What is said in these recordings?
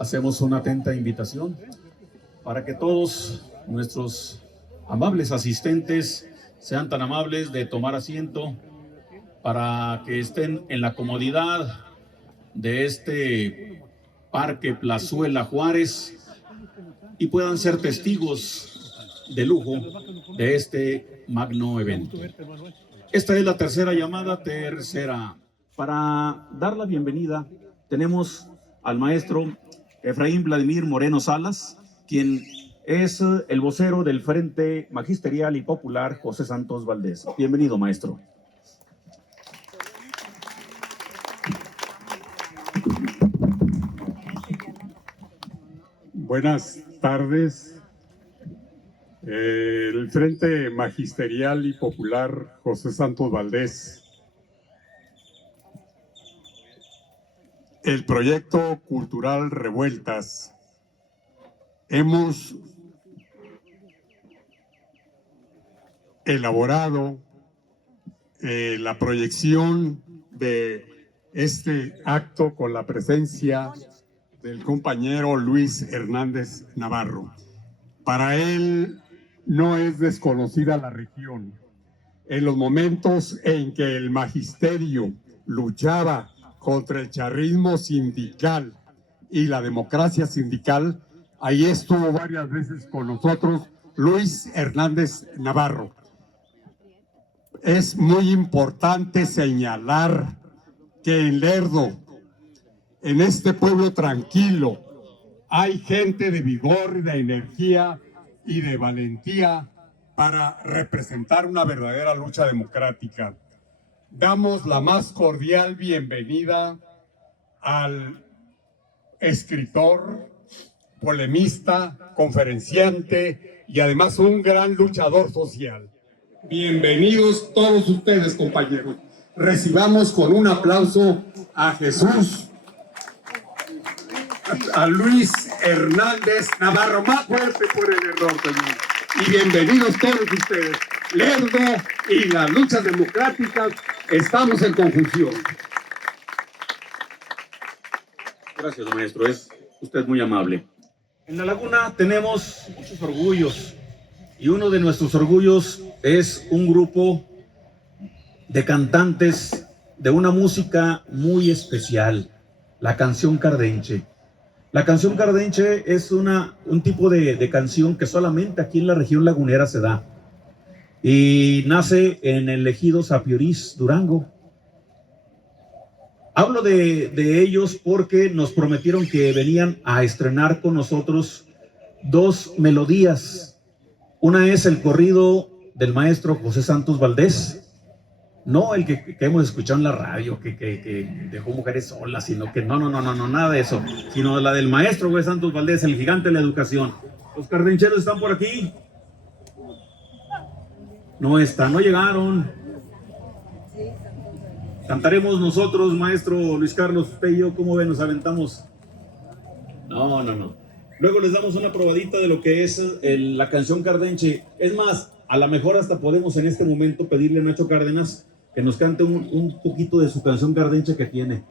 Hacemos una atenta invitación para que todos nuestros amables asistentes sean tan amables de tomar asiento para que estén en la comodidad de este Parque Plazuela Juárez y puedan ser testigos de lujo de este magno evento. Esta es la tercera llamada, Para dar la bienvenida tenemos al maestro Efraín Vladimir Moreno Salas, quien es el vocero del Frente Magisterial y Popular José Santos Valdés. Bienvenido, maestro. Buenas tardes. El Frente Magisterial y Popular José Santos Valdés. El proyecto cultural Revueltas. Hemos elaborado la proyección de este acto con la presencia del compañero Luis Hernández Navarro. Para él no es desconocida la región. En los momentos en que el magisterio luchaba contra el charrismo sindical y la democracia sindical, ahí estuvo varias veces con nosotros Luis Hernández Navarro. Es muy importante señalar que en Lerdo, en este pueblo tranquilo, hay gente de vigor, de energía y de valentía para representar una verdadera lucha democrática. Damos la más cordial bienvenida al escritor, polemista, conferenciante y además un gran luchador social. Bienvenidos todos ustedes, compañeros. Recibamos con un aplauso a Jesús, a Luis Hernández Navarro. Más fuerte por el error, señor. Y bienvenidos todos ustedes. Lerdo y las luchas democráticas estamos en conjunción. Gracias, maestro. Es usted muy amable. En La Laguna tenemos muchos orgullos y uno de nuestros orgullos es un grupo de cantantes de una música muy especial, la canción cardenche. La canción cardenche es un tipo de canción que solamente aquí en la región lagunera se da. Y nace en el ejido Sapiorís, Durango. Hablo de ellos porque nos prometieron que venían a estrenar con nosotros dos melodías. Una es el corrido del maestro José Santos Valdés, no el que hemos escuchado en la radio, que dejó mujeres solas, sino que no, nada de eso, sino la del maestro José Santos Valdés, el gigante de la educación. ¿Los cardencheros están por aquí? No están, no llegaron. Cantaremos nosotros, maestro Luis Carlos, usted y yo, ¿cómo ven? Nos aventamos. No. Luego les damos una probadita de lo que es la canción cardenche. Es más, a lo mejor hasta podemos en este momento pedirle a Nacho Cárdenas que nos cante un poquito de su canción cardenche que tiene.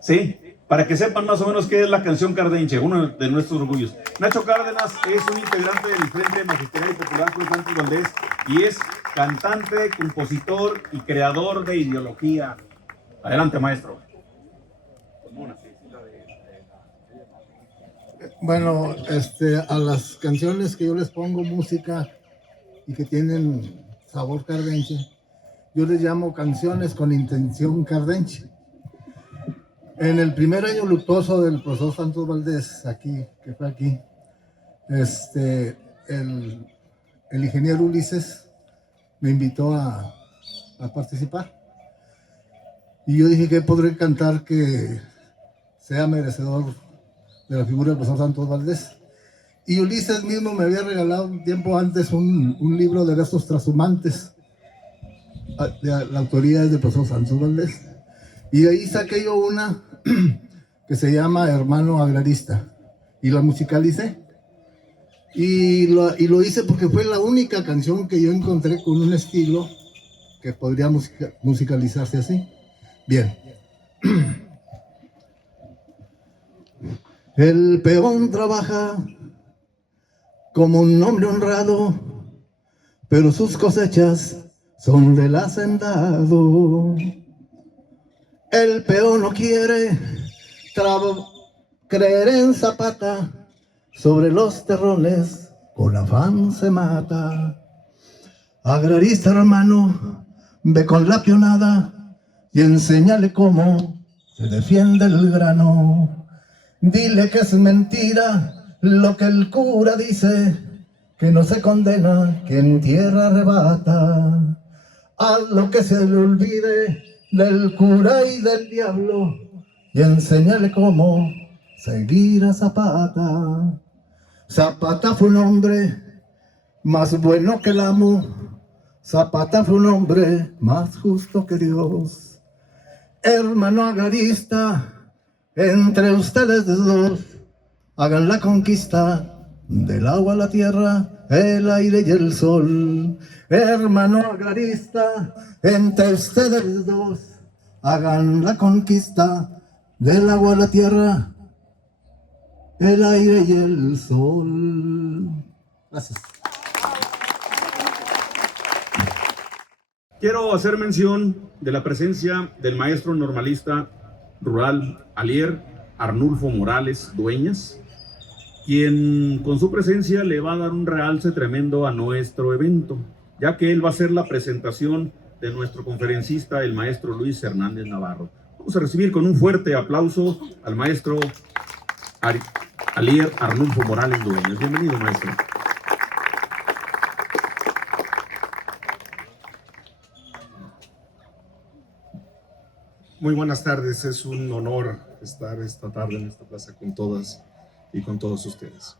¿Sí? Para que sepan más o menos qué es la canción cardenche, uno de nuestros orgullos. Nacho Cárdenas es un integrante del Frente Magisterial y Popular José Santos Valdés y es cantante, compositor y creador de ideología. Adelante, maestro. Bueno, a las canciones que yo les pongo música y que tienen sabor cardenche, yo les llamo canciones con intención cardenche. En el primer año luctuoso del profesor Santos Valdés, que fue aquí, el ingeniero Ulises me invitó a participar. Y yo dije que podré cantar que sea merecedor de la figura del profesor Santos Valdés. Y Ulises mismo me había regalado un tiempo antes un libro de versos trashumantes. la autoría es del profesor Santos Valdés. Y de ahí saqué yo una que se llama Hermano Agrarista. Y la musicalicé. Y lo hice porque fue la única canción que yo encontré con un estilo que podría musicalizarse así. Bien. El peón trabaja como un hombre honrado, pero sus cosechas son del hacendado. El peón no quiere creer en Zapata, sobre los terrones con afán se mata. Agrarista hermano, ve con la pionada y enséñale cómo se defiende el grano. Dile que es mentira lo que el cura dice, que no se condena quien tierra arrebata. Haz lo que se le olvide del cura y del diablo y enséñale cómo seguir a Zapata. Zapata fue un hombre más bueno que el amo. Zapata fue un hombre más justo que Dios. Hermano agrarista, entre ustedes dos, hagan la conquista del agua, la tierra, el aire y el sol. Hermano agrarista, entre ustedes dos, hagan la conquista del agua, la tierra, el aire y el sol. Gracias. Quiero hacer mención de la presencia del maestro normalista rural Alier Arnulfo Morales Dueñas, quien con su presencia le va a dar un realce tremendo a nuestro evento, ya que él va a hacer la presentación de nuestro conferencista, el maestro Luis Hernández Navarro. Vamos a recibir con un fuerte aplauso al maestro Alier Arnulfo Morales Dueñas. Bienvenido, maestro. Muy buenas tardes, es un honor estar esta tarde en esta plaza con todas y con todos ustedes.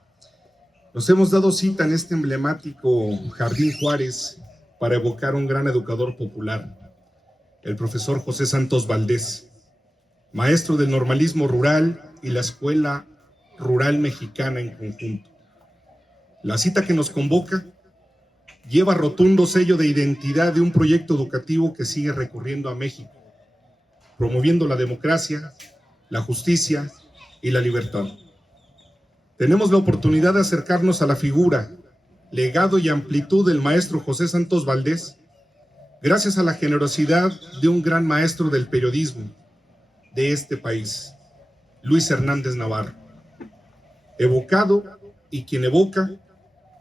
Nos hemos dado cita en este emblemático Jardín Juárez para evocar un gran educador popular, el profesor José Santos Valdés, maestro del normalismo rural y la Escuela Rural Mexicana en conjunto. La cita que nos convoca lleva rotundo sello de identidad de un proyecto educativo que sigue recorriendo a México, promoviendo la democracia, la justicia y la libertad. Tenemos la oportunidad de acercarnos a la figura, legado y amplitud del maestro José Santos Valdés, gracias a la generosidad de un gran maestro del periodismo de este país, Luis Hernández Navarro. Evocado y quien evoca,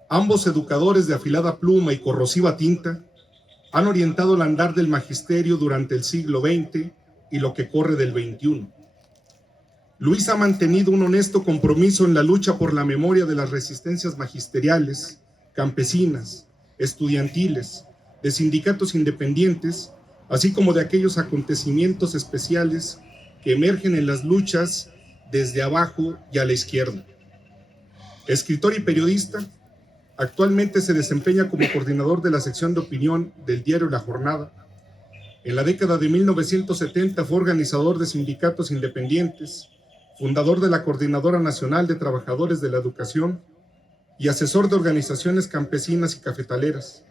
ambos educadores de afilada pluma y corrosiva tinta, han orientado el andar del magisterio durante el siglo XX y lo que corre del XXI. Luis ha mantenido un honesto compromiso en la lucha por la memoria de las resistencias magisteriales, campesinas, estudiantiles, de sindicatos independientes, así como de aquellos acontecimientos especiales que emergen en las luchas desde abajo y a la izquierda. Escritor y periodista, actualmente se desempeña como coordinador de la sección de opinión del diario La Jornada. En la década de 1970 fue organizador de sindicatos independientes, fundador de la Coordinadora Nacional de Trabajadores de la Educación y asesor de organizaciones campesinas y cafetaleras.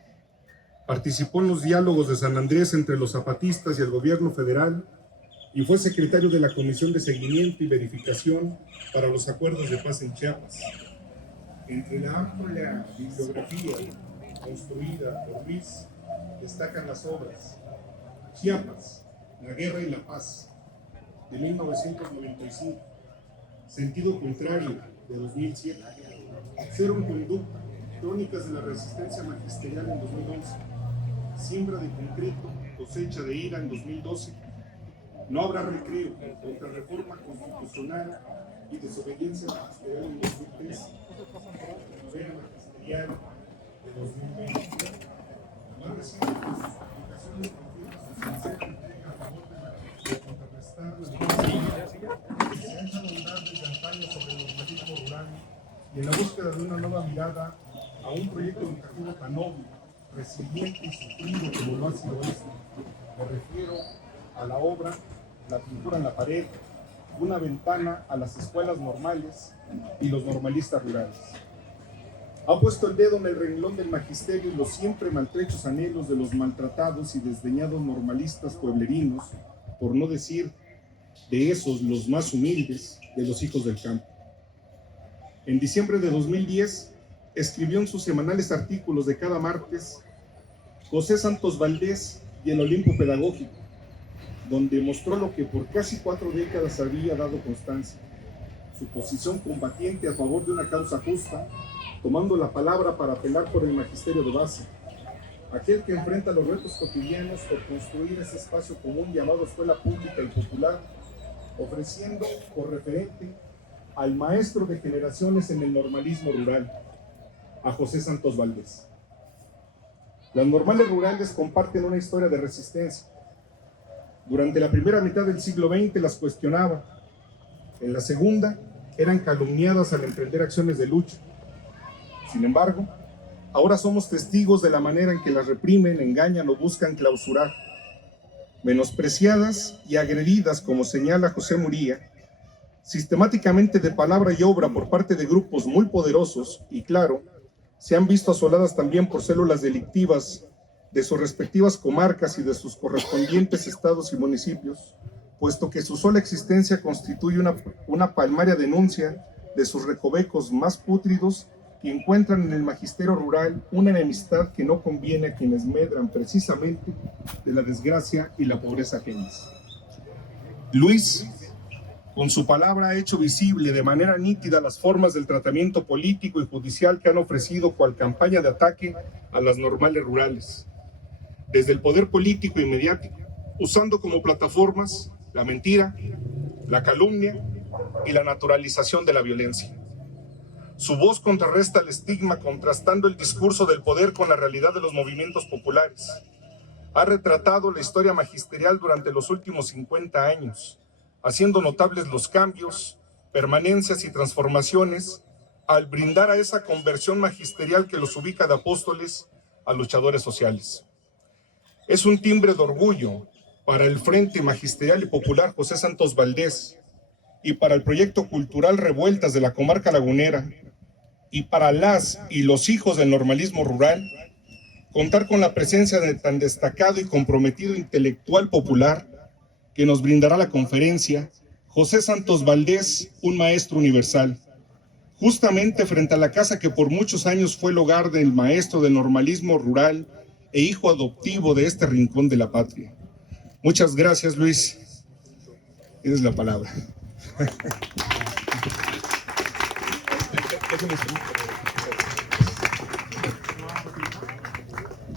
Participó en los diálogos de San Andrés entre los zapatistas y el gobierno federal y fue secretario de la Comisión de Seguimiento y Verificación para los Acuerdos de Paz en Chiapas. Entre la amplia bibliografía construida por Luis destacan las obras Chiapas, la Guerra y la Paz, de 1995, Sentido Contrario, de 2007, Cero en Conducta, Crónicas de la Resistencia Magisterial en 2011, Siembra de Concreto, Cosecha de Ira en 2012, No habrá recreo, Contrarreforma Constitucional y Desobediencia Magisterial en 2013, Novela Magisterial de 2020, la más reciente de sus publicaciones a favor de contrarrestar la violencia que se ha echado a andar desde antaño sobre el normalismo rural y en la búsqueda de una nueva mirada a un proyecto educativo tan noble, resiliente y sufrido como lo ha sido esto. Me refiero a la obra, la pintura en la pared, una ventana a las escuelas normales y los normalistas rurales. Ha puesto el dedo en el renglón del magisterio y los siempre maltrechos anhelos de los maltratados y desdeñados normalistas pueblerinos, por no decir de esos los más humildes de los hijos del campo. En diciembre de 2010 escribió en sus semanales artículos de cada martes José Santos Valdés y el Olimpo Pedagógico, donde mostró lo que por casi 4 décadas había dado constancia, su posición combatiente a favor de una causa justa, tomando la palabra para apelar por el magisterio de base, aquel que enfrenta los retos cotidianos por construir ese espacio común llamado escuela pública y popular, ofreciendo por referente al maestro de generaciones en el normalismo rural, a José Santos Valdés. Las normales rurales comparten una historia de resistencia. Durante la primera mitad del siglo XX las cuestionaban. En la segunda eran calumniadas al emprender acciones de lucha. Sin embargo, ahora somos testigos de la manera en que las reprimen, engañan o buscan clausurar. Menospreciadas y agredidas, como señala José Muría, sistemáticamente de palabra y obra por parte de grupos muy poderosos y, claro, se han visto asoladas también por células delictivas de sus respectivas comarcas y de sus correspondientes estados y municipios, puesto que su sola existencia constituye una palmaria denuncia de sus recovecos más pútridos que encuentran en el magisterio rural una enemistad que no conviene a quienes medran precisamente de la desgracia y la pobreza ajenas. Luis, con su palabra, ha hecho visible de manera nítida las formas del tratamiento político y judicial que han ofrecido cual campaña de ataque a las normales rurales, desde el poder político y mediático, usando como plataformas la mentira, la calumnia y la naturalización de la violencia. Su voz contrarresta el estigma, contrastando el discurso del poder con la realidad de los movimientos populares. Ha retratado la historia magisterial durante los últimos 50 años, haciendo notables los cambios, permanencias y transformaciones al brindar a esa conversión magisterial que los ubica de apóstoles a luchadores sociales. Es un timbre de orgullo para el Frente Magisterial y Popular José Santos Valdés y para el proyecto cultural Revueltas de la Comarca Lagunera y para las y los hijos del normalismo rural, contar con la presencia de tan destacado y comprometido intelectual popular que nos brindará la conferencia José Santos Valdés, un maestro universal, justamente frente a la casa que por muchos años fue el hogar del maestro del normalismo rural e hijo adoptivo de este rincón de la patria. Muchas gracias, Luis. Tienes la palabra.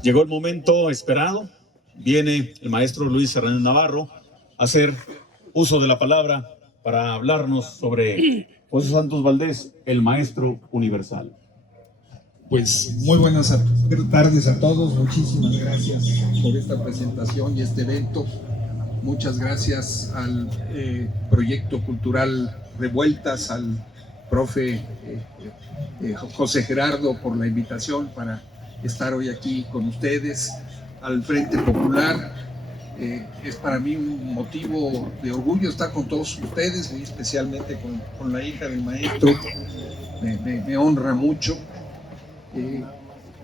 Llegó el momento esperado. Viene el maestro Luis Hernández Navarro a hacer uso de la palabra para hablarnos sobre José Santos Valdés, el maestro universal. Pues muy buenas tardes a todos, muchísimas gracias por esta presentación y este evento. Muchas gracias al proyecto cultural Revueltas, al profe José Gerardo por la invitación para estar hoy aquí con ustedes, al Frente Popular. Es para mí un motivo de orgullo estar con todos ustedes, muy especialmente con la hija del maestro. Me honra mucho.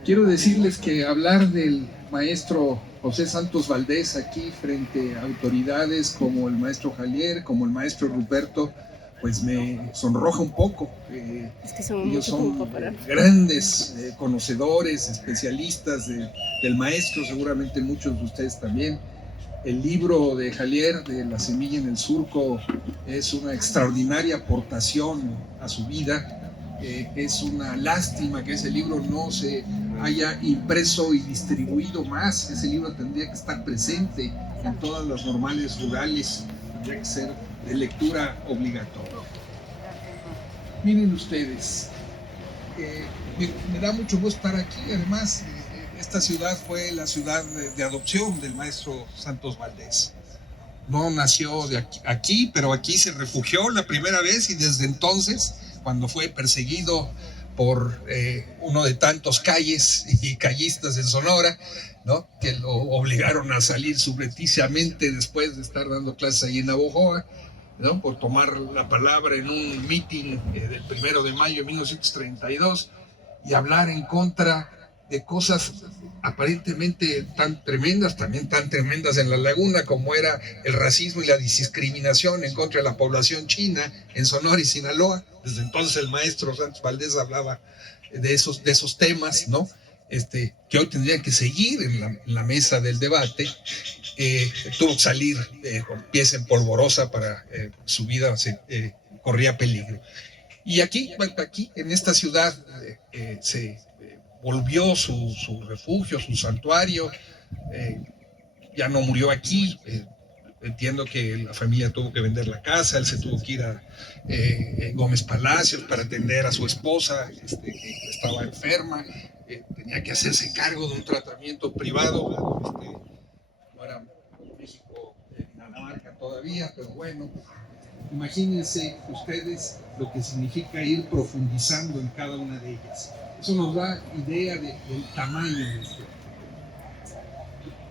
Quiero decirles que hablar del maestro José Santos Valdés aquí frente a autoridades como el maestro Jalier, como el maestro Ruperto, pues me sonroja un poco. Es que ellos son grandes conocedores, especialistas del maestro, seguramente muchos de ustedes también. El libro de Jalier, de La semilla en el surco, es una extraordinaria aportación a su vida. Es una lástima que ese libro no se haya impreso y distribuido más. Ese libro tendría que estar presente en todas las normales rurales, tendría que ser de lectura obligatoria. Miren ustedes, me da mucho gusto estar aquí. Además, esta ciudad fue la ciudad de adopción del maestro Santos Valdés. No nació aquí, pero aquí se refugió la primera vez y desde entonces, cuando fue perseguido por uno de tantos calles y callistas en Sonora, ¿no? Que lo obligaron a salir subrepticiamente después de estar dando clases ahí en Navojoa, ¿no? Por tomar la palabra en un meeting del 1 de mayo de 1932 y hablar en contra de cosas aparentemente tan tremendas, también tan tremendas en La Laguna, como era el racismo y la discriminación en contra de la población china en Sonora y Sinaloa. Desde entonces el maestro Santos Valdés hablaba de esos temas, ¿no? Que hoy tendrían que seguir en la mesa del debate. Tuvo que salir con pies en polvorosa para su vida corría peligro. Y aquí en esta ciudad se volvió su refugio, su santuario. Ya no murió aquí. Entiendo que la familia tuvo que vender la casa, él se tuvo que ir a Gómez Palacios para atender a su esposa, que estaba enferma, tenía que hacerse cargo de un tratamiento privado. No era México, Dinamarca todavía, pero bueno, imagínense ustedes lo que significa ir profundizando en cada una de ellas. Eso nos da idea del tamaño de esto.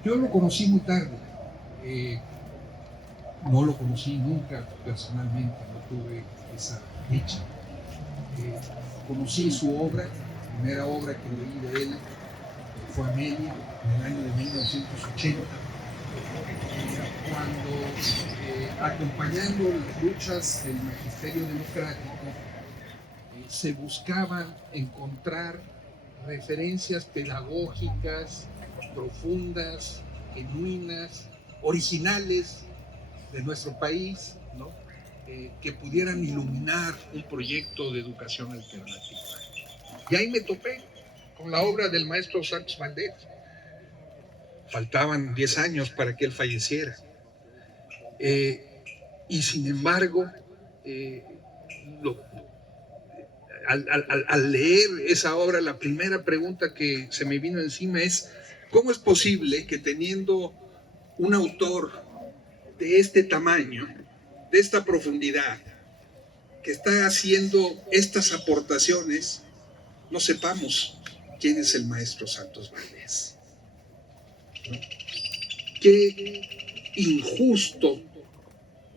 Yo lo conocí muy tarde. No lo conocí nunca personalmente, no tuve esa dicha. Conocí su obra, la primera obra que leí de él fue Amelia, en el año de 1980, cuando acompañando las luchas del magisterio democrático se buscaban encontrar referencias pedagógicas profundas, genuinas, originales de nuestro país, ¿no? Que pudieran iluminar un proyecto de educación alternativa. Y ahí me topé con la obra del maestro Santos Valdés. Faltaban 10 años para que él falleciera. Y sin embargo, al leer esa obra, la primera pregunta que se me vino encima es: ¿cómo es posible que teniendo un autor de este tamaño, de esta profundidad, que está haciendo estas aportaciones, no sepamos quién es el maestro Santos Valdés? Qué injusto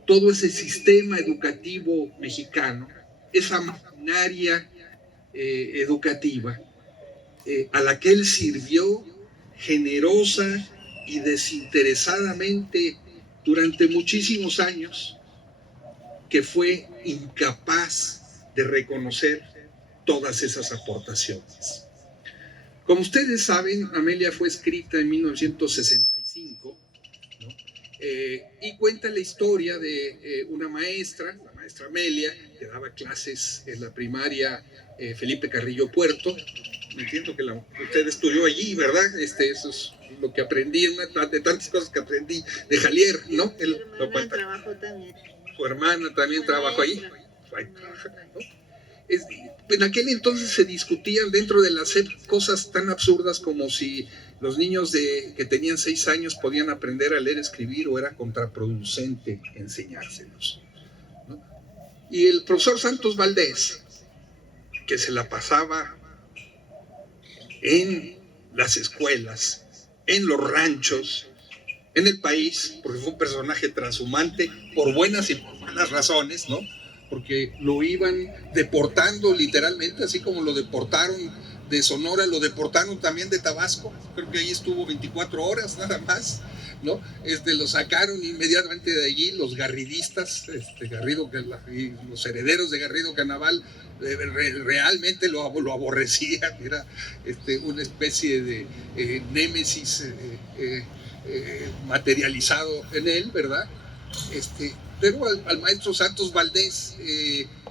todo ese sistema educativo mexicano, esa maquinaria educativa a la que él sirvió generosa y desinteresadamente durante muchísimos años, que fue incapaz de reconocer todas esas aportaciones. Como ustedes saben, Amelia fue escrita en 1965, ¿no? Y cuenta la historia de una maestra, la maestra Amelia, que daba clases en la primaria Felipe Carrillo Puerto. Entiendo que usted estudió allí, ¿verdad? Eso es lo que aprendí, de tantas cosas que aprendí de Jalier, ¿no? Su hermana trabajó también. Su hermana también trabajó allí. ¿No? En aquel entonces se discutían dentro de la SEP cosas tan absurdas como si los niños que tenían 6 años podían aprender a leer, escribir, o era contraproducente enseñárselos, ¿no? Y el profesor Santos Valdés, que se la pasaba en las escuelas, en los ranchos, en el país, porque fue un personaje transhumante por buenas y por malas razones, ¿no? Porque lo iban deportando literalmente, así como lo deportaron de Sonora, lo deportaron también de Tabasco. Creo que ahí estuvo 24 horas nada más, ¿no? Lo sacaron inmediatamente de allí los garridistas, Garrido, y los herederos de Garrido Canaval realmente lo aborrecían. Era una especie de némesis materializado en él, ¿verdad? Pero al maestro Santos Valdés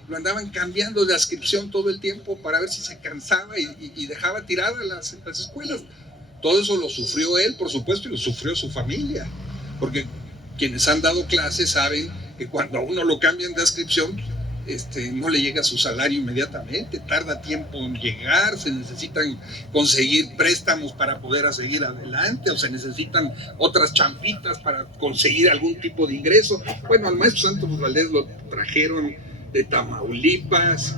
lo andaban cambiando de adscripción todo el tiempo para ver si se cansaba y dejaba tiradas las escuelas. Todo eso lo sufrió él, por supuesto, y lo sufrió su familia, porque quienes han dado clases saben que cuando a uno lo cambian de adscripción, no le llega su salario inmediatamente, tarda tiempo en llegar, se necesitan conseguir préstamos para poder seguir adelante, o se necesitan otras champitas para conseguir algún tipo de ingreso. Bueno, al maestro Santos Valdés lo trajeron de Tamaulipas,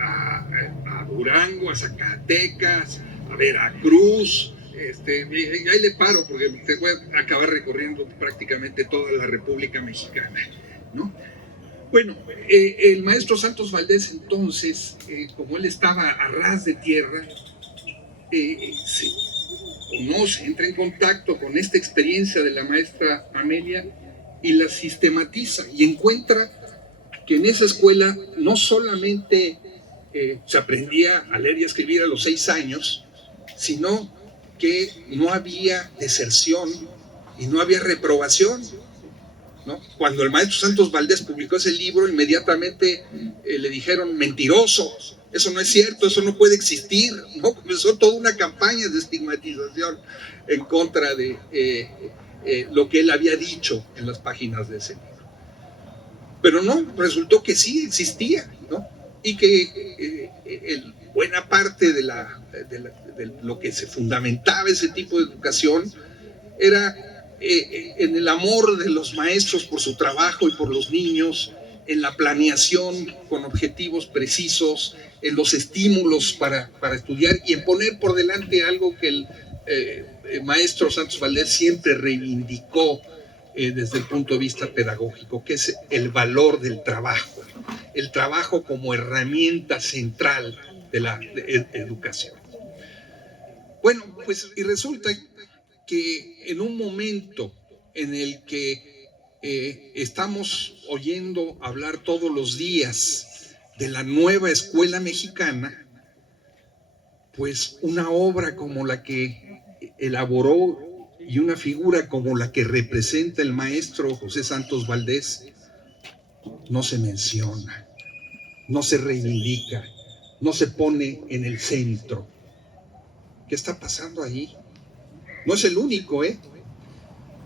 a Durango, a Zacatecas, a Veracruz. Y ahí le paro porque te voy a acabar recorriendo prácticamente toda la República Mexicana, ¿no? Bueno, el maestro Santos Valdés entonces, como él estaba a ras de tierra, se conoce, entra en contacto con esta experiencia de la maestra Amelia y la sistematiza y encuentra que en esa escuela no solamente se aprendía a leer y a escribir a los 6 años, sino que no había deserción y no había reprobación, ¿no? Cuando el maestro Santos Valdés publicó ese libro, inmediatamente le dijeron mentiroso, eso no es cierto, eso no puede existir, ¿no? Comenzó toda una campaña de estigmatización en contra de lo que él había dicho en las páginas de ese libro. Pero no, resultó que sí existía, ¿no? Y que buena parte de lo que se fundamentaba ese tipo de educación era en el amor de los maestros por su trabajo y por los niños, en la planeación con objetivos precisos, en los estímulos para estudiar y en poner por delante algo que el maestro Santos Valdés siempre reivindicó desde el punto de vista pedagógico, que es el valor del trabajo, el trabajo como herramienta central de la educación. Bueno, pues y resulta que en un momento en el que estamos oyendo hablar todos los días de la nueva escuela mexicana, pues una obra como la que elaboró y una figura como la que representa el maestro José Santos Valdés no se menciona, no se reivindica, no se pone en el centro. ¿Qué está pasando ahí? No es el único, ¿eh?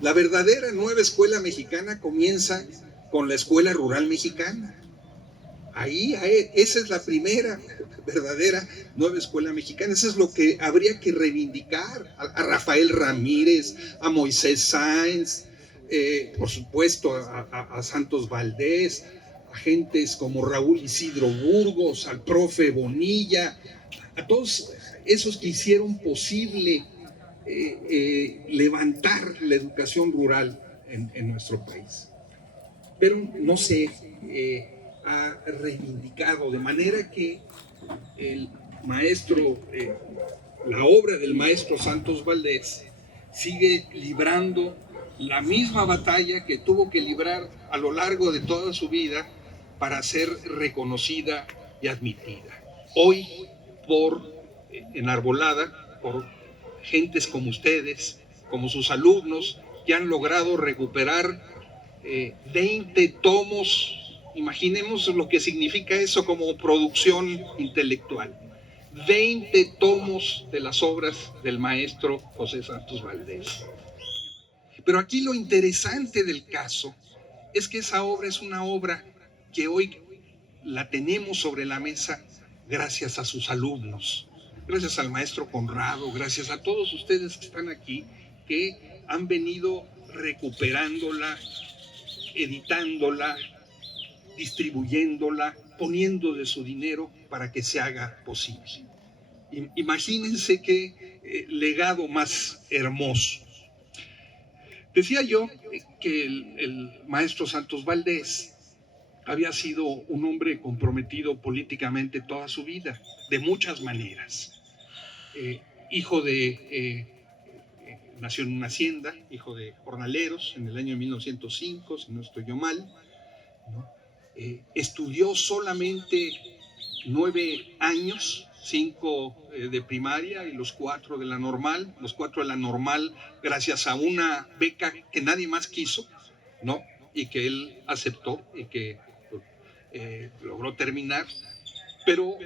La verdadera nueva escuela mexicana comienza con la escuela rural mexicana. Esa es la primera verdadera nueva escuela mexicana. Eso es lo que habría que reivindicar. A Rafael Ramírez, a Moisés Sáenz, por supuesto a Santos Valdés, a gentes como Raúl Isidro Burgos, al profe Bonilla, a todos esos que hicieron posible levantar la educación rural en nuestro país. Pero no se ha reivindicado, de manera que el maestro, la obra del maestro Santos Valdés sigue librando la misma batalla que tuvo que librar a lo largo de toda su vida para ser reconocida y admitida. Hoy, enarbolada por gentes como ustedes, como sus alumnos, que han logrado recuperar 20 tomos. Imaginemos lo que significa eso como producción intelectual. 20 tomos de las obras del maestro José Santos Valdés. Pero aquí lo interesante del caso es que esa obra es una obra que hoy la tenemos sobre la mesa gracias a sus alumnos, gracias al maestro Conrado, gracias a todos ustedes que están aquí, que han venido recuperándola, editándola, distribuyéndola, poniendo de su dinero para que se haga posible. Imagínense qué legado más hermoso. Decía yo que el maestro Santos Valdés había sido un hombre comprometido políticamente toda su vida, de muchas maneras. Hijo nació en una hacienda, hijo de jornaleros en el año 1905, si no estoy yo mal, ¿no? Estudió solamente 9 años, 5 de primaria y los 4 de la normal, gracias a una beca que nadie más quiso, ¿no? Y que él aceptó y que logró terminar, pero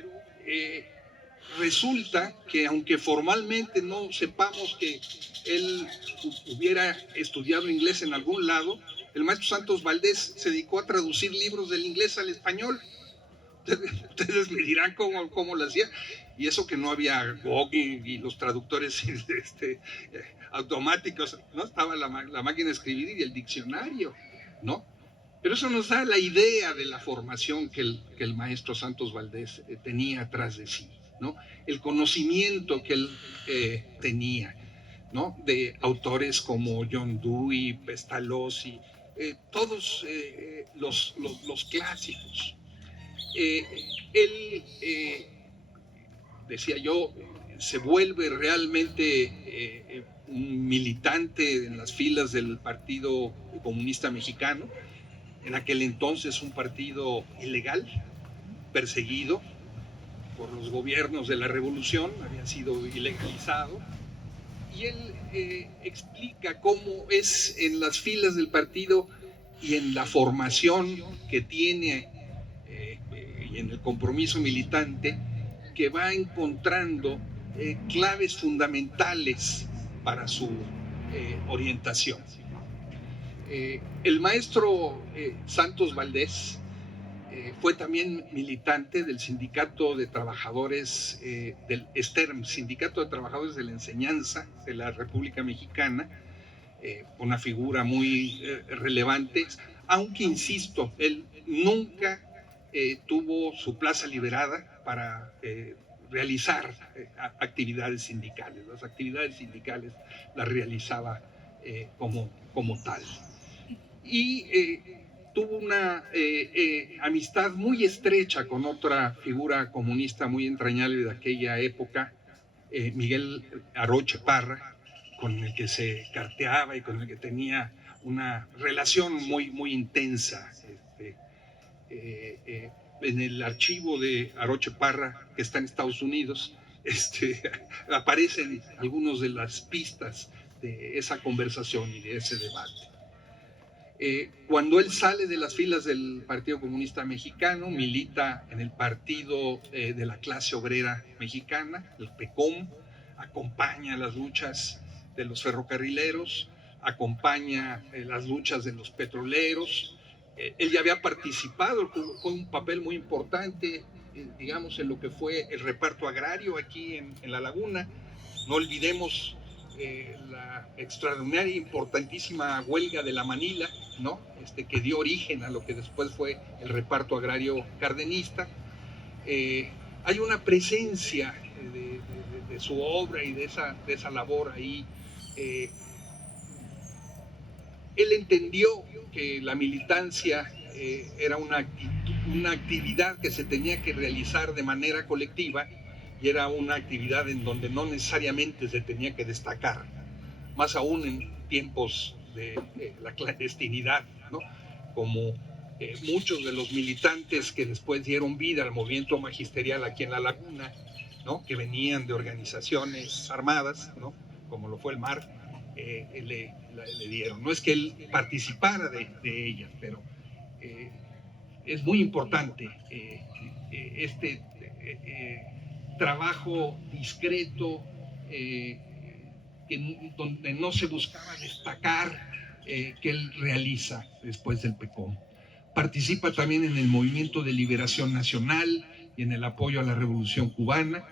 resulta que aunque formalmente no sepamos que él hubiera estudiado inglés en algún lado, el maestro Santos Valdés se dedicó a traducir libros del inglés al español. Ustedes me dirán cómo lo hacía, y eso que no había Google y los traductores automáticos, ¿no? Estaba la máquina de escribir y el diccionario, ¿no? Pero eso nos da la idea de la formación que el maestro Santos Valdés tenía atrás de sí, ¿no? El conocimiento que él tenía, ¿no? De autores como John Dewey, Pestalozzi, todos los clásicos. Él, decía yo, se vuelve realmente un militante en las filas del Partido Comunista Mexicano, en aquel entonces un partido ilegal, perseguido por los gobiernos de la revolución, había sido ilegalizado, y él explica cómo es en las filas del partido y en la formación que tiene y en el compromiso militante, que va encontrando claves fundamentales para su orientación. El maestro Santos Valdés fue también militante del Sindicato de Trabajadores del STERM, Sindicato de Trabajadores de la Enseñanza de la República Mexicana, una figura muy relevante, aunque insisto, él nunca tuvo su plaza liberada para realizar actividades sindicales. Las actividades sindicales las realizaba como tal. Y tuvo una amistad muy estrecha con otra figura comunista muy entrañable de aquella época, Miguel Aroche Parra, con el que se carteaba y con el que tenía una relación muy intensa. En el archivo de Aroche Parra, que está en Estados Unidos, aparecen algunas de las pistas de esa conversación y de ese debate. Cuando él sale de las filas del Partido Comunista Mexicano, milita en el Partido de la Clase Obrera Mexicana, el PECOM, acompaña las luchas de los ferrocarrileros, acompaña las luchas de los petroleros. Él ya había participado, fue un papel muy importante, digamos, en lo que fue el reparto agrario aquí en La Laguna. No olvidemos la extraordinaria e importantísima huelga de la Manila, ¿no? Que dio origen a lo que después fue el reparto agrario cardenista. Hay una presencia de su obra y de esa labor ahí. Él entendió que la militancia era una actividad que se tenía que realizar de manera colectiva, y era una actividad en donde no necesariamente se tenía que destacar, más aún en tiempos de la clandestinidad, ¿no? Como muchos de los militantes que después dieron vida al movimiento magisterial aquí en La Laguna, ¿no? Que venían de organizaciones armadas, ¿no? Como lo fue el MAR, le dieron. No es que él participara de ellas, pero es muy importante trabajo discreto, donde no se buscaba destacar, que él realiza después del PECOM. Participa también en el Movimiento de Liberación Nacional y en el apoyo a la Revolución Cubana,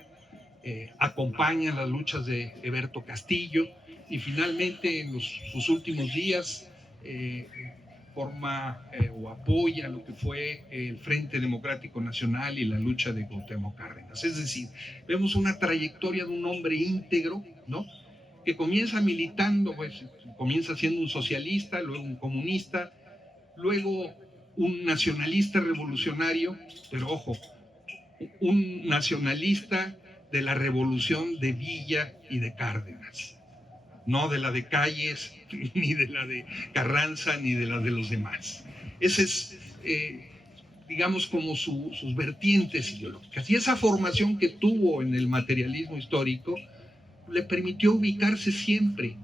acompaña las luchas de Heberto Castillo, y finalmente en sus últimos días forma o apoya lo que fue el Frente Democrático Nacional y la lucha de Cuauhtémoc Cárdenas. Es decir, vemos una trayectoria de un hombre íntegro, ¿no? Que comienza militando, pues comienza siendo un socialista, luego un comunista, luego un nacionalista revolucionario, pero ojo, un nacionalista de la revolución de Villa y de Cárdenas, no de la de Calles, ni de la de Carranza, ni de la de los demás. Ese es, digamos, como sus vertientes ideológicas. Y esa formación que tuvo en el materialismo histórico le permitió ubicarse siempre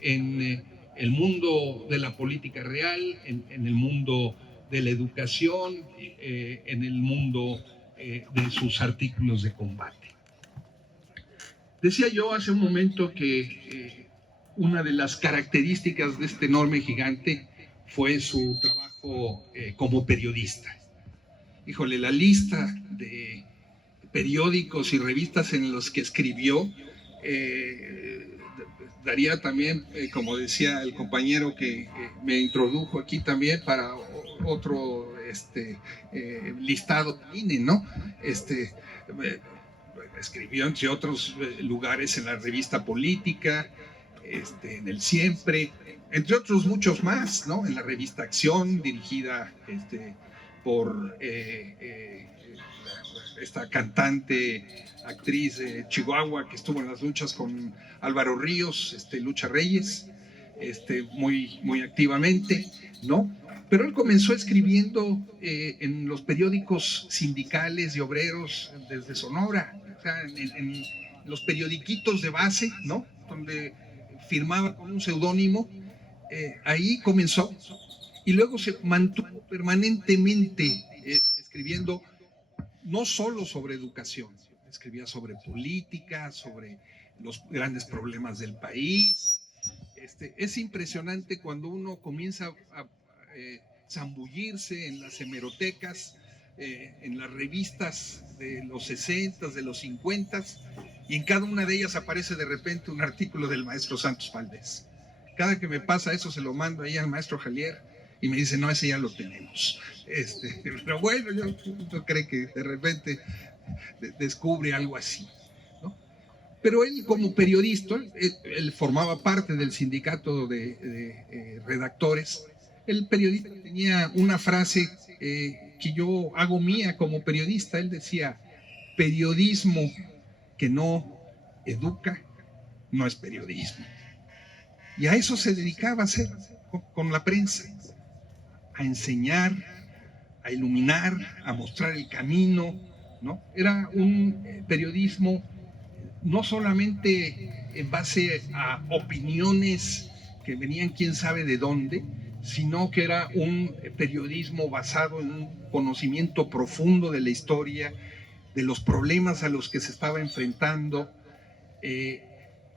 en el mundo de la política real, en el mundo de la educación, en el mundo de sus artículos de combate. Decía yo hace un momento que una de las características de este enorme gigante fue su trabajo como periodista. Híjole, la lista de periódicos y revistas en los que escribió daría también, como decía el compañero que me introdujo aquí también, para otro listado del INE, ¿no? Escribió entre otros lugares en la revista Política, en el Siempre, entre otros muchos más, ¿no? En la revista Acción, dirigida por esta cantante, actriz de Chihuahua que estuvo en las luchas con Álvaro Ríos, Lucha Reyes, muy activamente, ¿no? Pero él comenzó escribiendo en los periódicos sindicales y obreros desde Sonora, o sea, en los periodiquitos de base, ¿no? Donde firmaba con un seudónimo, ahí comenzó, y luego se mantuvo permanentemente escribiendo no solo sobre educación, escribía sobre política, sobre los grandes problemas del país. Es impresionante cuando uno comienza a zambullirse en las hemerotecas, en las revistas de los 60, de los 50, y en cada una de ellas aparece de repente un artículo del maestro Santos Valdés. Cada que me pasa eso se lo mando ahí al maestro Jalier y me dice, no, ese ya lo tenemos. Pero bueno, yo creo que de repente descubre algo así, ¿no? Pero él como periodista, él formaba parte del sindicato de redactores. El periodista tenía una frase que yo hago mía como periodista. Él decía, periodismo que no educa no es periodismo. Y a eso se dedicaba a hacer con la prensa, a enseñar, a iluminar, a mostrar el camino, ¿no? Era un periodismo no solamente en base a opiniones que venían quién sabe de dónde, sino que era un periodismo basado en un conocimiento profundo de la historia, de los problemas a los que se estaba enfrentando,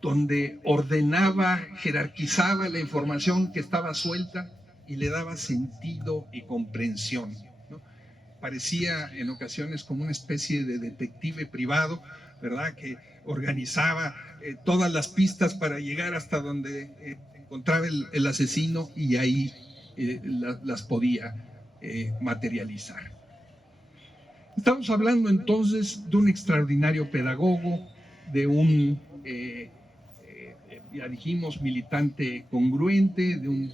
donde ordenaba, jerarquizaba la información que estaba suelta y le daba sentido y comprensión, ¿no? Parecía en ocasiones como una especie de detective privado, ¿verdad? Que organizaba todas las pistas para llegar hasta donde encontraba el asesino y ahí las podía materializar. Estamos hablando entonces de un extraordinario pedagogo, de un, ya dijimos, militante congruente, de un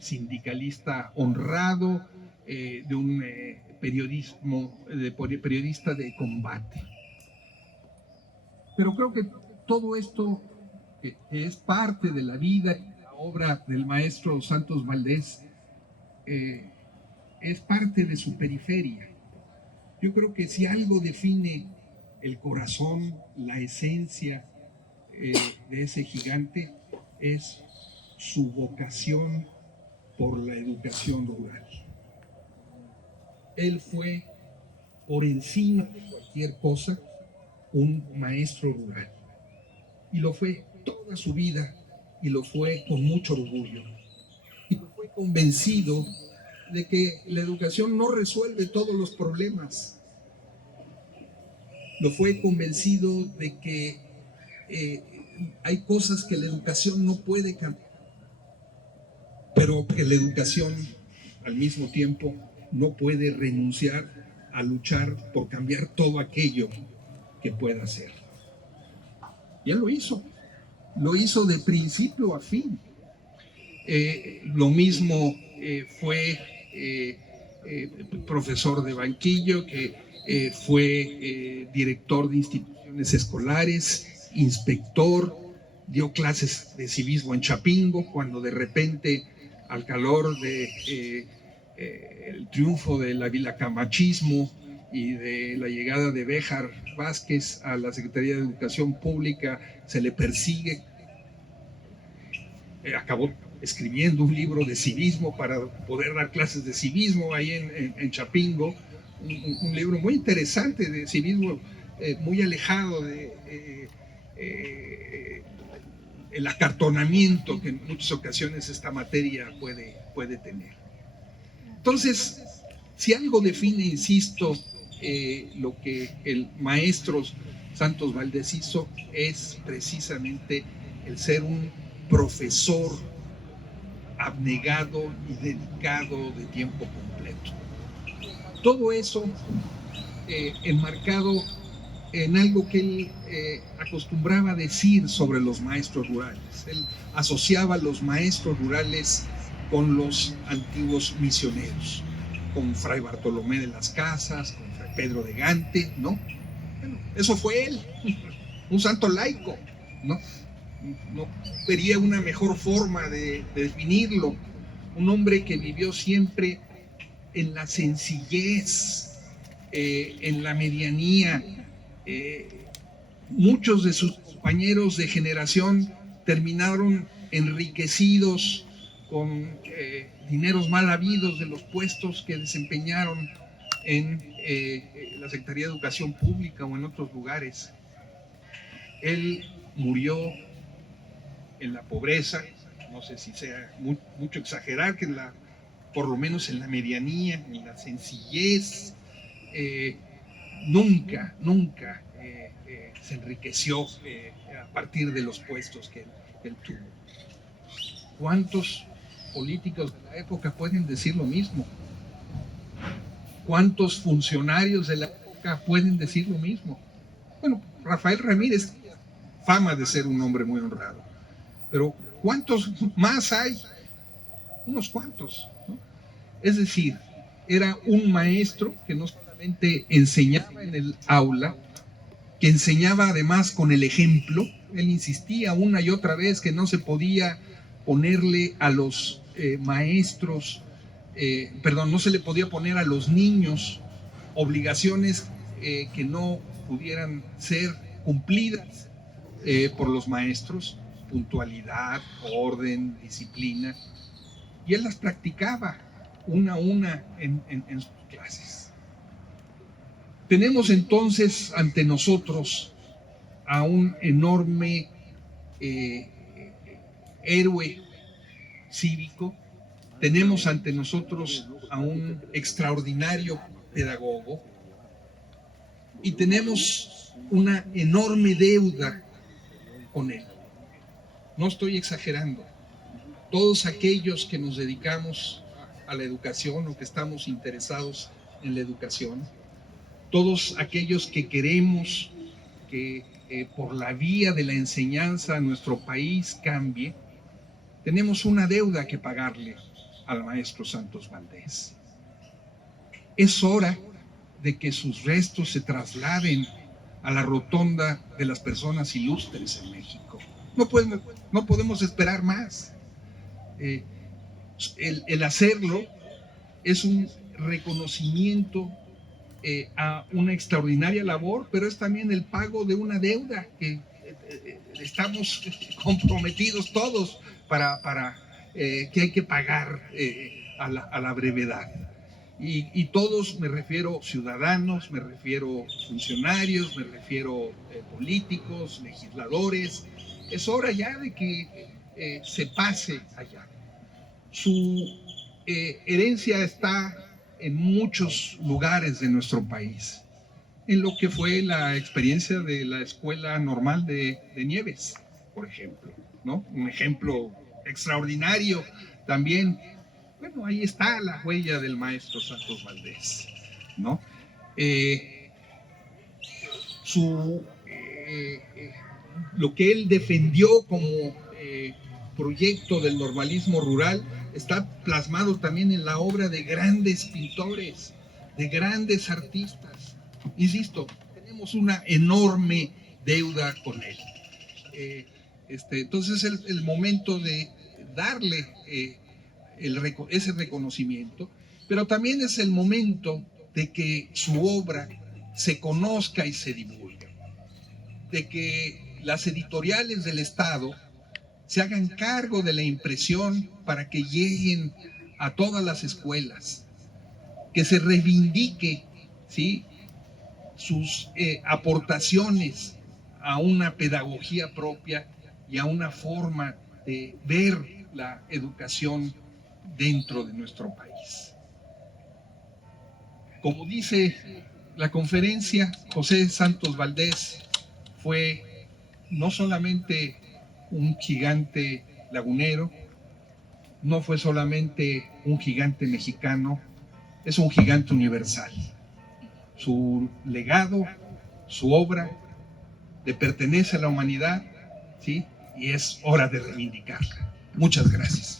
sindicalista honrado, de un periodista de combate. Pero creo que todo esto es parte de la vida y la obra del maestro Santos Valdés, es parte de su periferia. Yo creo que si algo define el corazón, la esencia de ese gigante, es su vocación por la educación rural. Él fue, por encima de cualquier cosa, un maestro rural. Y lo fue toda su vida, y lo fue con mucho orgullo. Y lo fue convencido de que la educación no resuelve todos los problemas. Lo fue convencido de que hay cosas que la educación no puede cambiar, pero que la educación al mismo tiempo no puede renunciar a luchar por cambiar todo aquello que pueda hacer. Y él lo hizo de principio a fin. Lo mismo fue profesor de banquillo, que fue director de instituciones escolares, inspector, dio clases de civismo en Chapingo, cuando de repente, al calor de el triunfo del avilacamachismo y de la llegada de Béjar Vázquez a la Secretaría de Educación Pública, se le persigue. Acabó escribiendo un libro de civismo para poder dar clases de civismo ahí en Chapingo, un libro muy interesante de civismo, muy alejado de el acartonamiento que en muchas ocasiones esta materia puede tener. Entonces, si algo define, insisto, lo que el maestro Santos Valdés hizo, es precisamente el ser un profesor abnegado y dedicado de tiempo completo. Todo eso enmarcado en algo que él acostumbraba a decir sobre los maestros rurales. Él asociaba a los maestros rurales con los antiguos misioneros, con Fray Bartolomé de las Casas, con Fray Pedro de Gante, ¿no? Bueno, eso fue él, un santo laico, ¿no? No vería una mejor forma de definirlo. Un hombre que vivió siempre en la sencillez, en la medianía. Muchos de sus compañeros de generación terminaron enriquecidos con dineros mal habidos de los puestos que desempeñaron en la Secretaría de Educación Pública o en otros lugares. Él murió en la pobreza, no sé si sea mucho exagerar, que por lo menos en la medianía, en la sencillez. Nunca se enriqueció a partir de los puestos que él tuvo. ¿Cuántos políticos de la época pueden decir lo mismo? ¿Cuántos funcionarios de la época pueden decir lo mismo? Bueno, Rafael Ramírez, fama de ser un hombre muy honrado, pero ¿cuántos más hay? Unos cuantos, ¿no? Es decir, era un maestro que no solamente enseñaba en el aula, que enseñaba además con el ejemplo. Él insistía una y otra vez que no se podía ponerle a los no se le podía poner a los niños obligaciones que no pudieran ser cumplidas por los maestros, puntualidad, orden, disciplina, y él las practicaba una a una en sus clases. Tenemos entonces ante nosotros a un enorme héroe cívico, tenemos ante nosotros a un extraordinario pedagogo y tenemos una enorme deuda con él. No estoy exagerando. Todos aquellos que nos dedicamos a la educación o que estamos interesados en la educación, todos aquellos que queremos que por la vía de la enseñanza nuestro país cambie, tenemos una deuda que pagarle al maestro Santos Valdés. Es hora de que sus restos se trasladen a la rotonda de las personas ilustres en México. No podemos esperar más. El hacerlo es un reconocimiento a una extraordinaria labor, pero es también el pago de una deuda que estamos comprometidos todos para que hay que pagar a la brevedad. Y todos, me refiero ciudadanos, me refiero funcionarios, me refiero políticos, legisladores. Es hora ya de que se pase allá. Su herencia está en muchos lugares de nuestro país, en lo que fue la experiencia de la Escuela Normal de Nieves, por ejemplo, ¿no? Un ejemplo extraordinario también. Bueno, ahí está la huella del maestro Santos Valdés, ¿no? Lo que él defendió como proyecto del normalismo rural está plasmado también en la obra de grandes pintores, de grandes artistas. Insisto, tenemos una enorme deuda con él. Entonces es el momento de darle ese reconocimiento, pero también es el momento de que su obra se conozca y se divulgue, de que las editoriales del Estado se hagan cargo de la impresión para que lleguen a todas las escuelas, que se reivindique, ¿sí?, sus aportaciones a una pedagogía propia y a una forma de ver la educación dentro de nuestro país. Como dice la conferencia, José Santos Valdés fue no solamente un gigante lagunero, no fue solamente un gigante mexicano, es un gigante universal. Su legado, su obra, le pertenece a la humanidad, ¿sí? Y es hora de reivindicarla. Muchas gracias.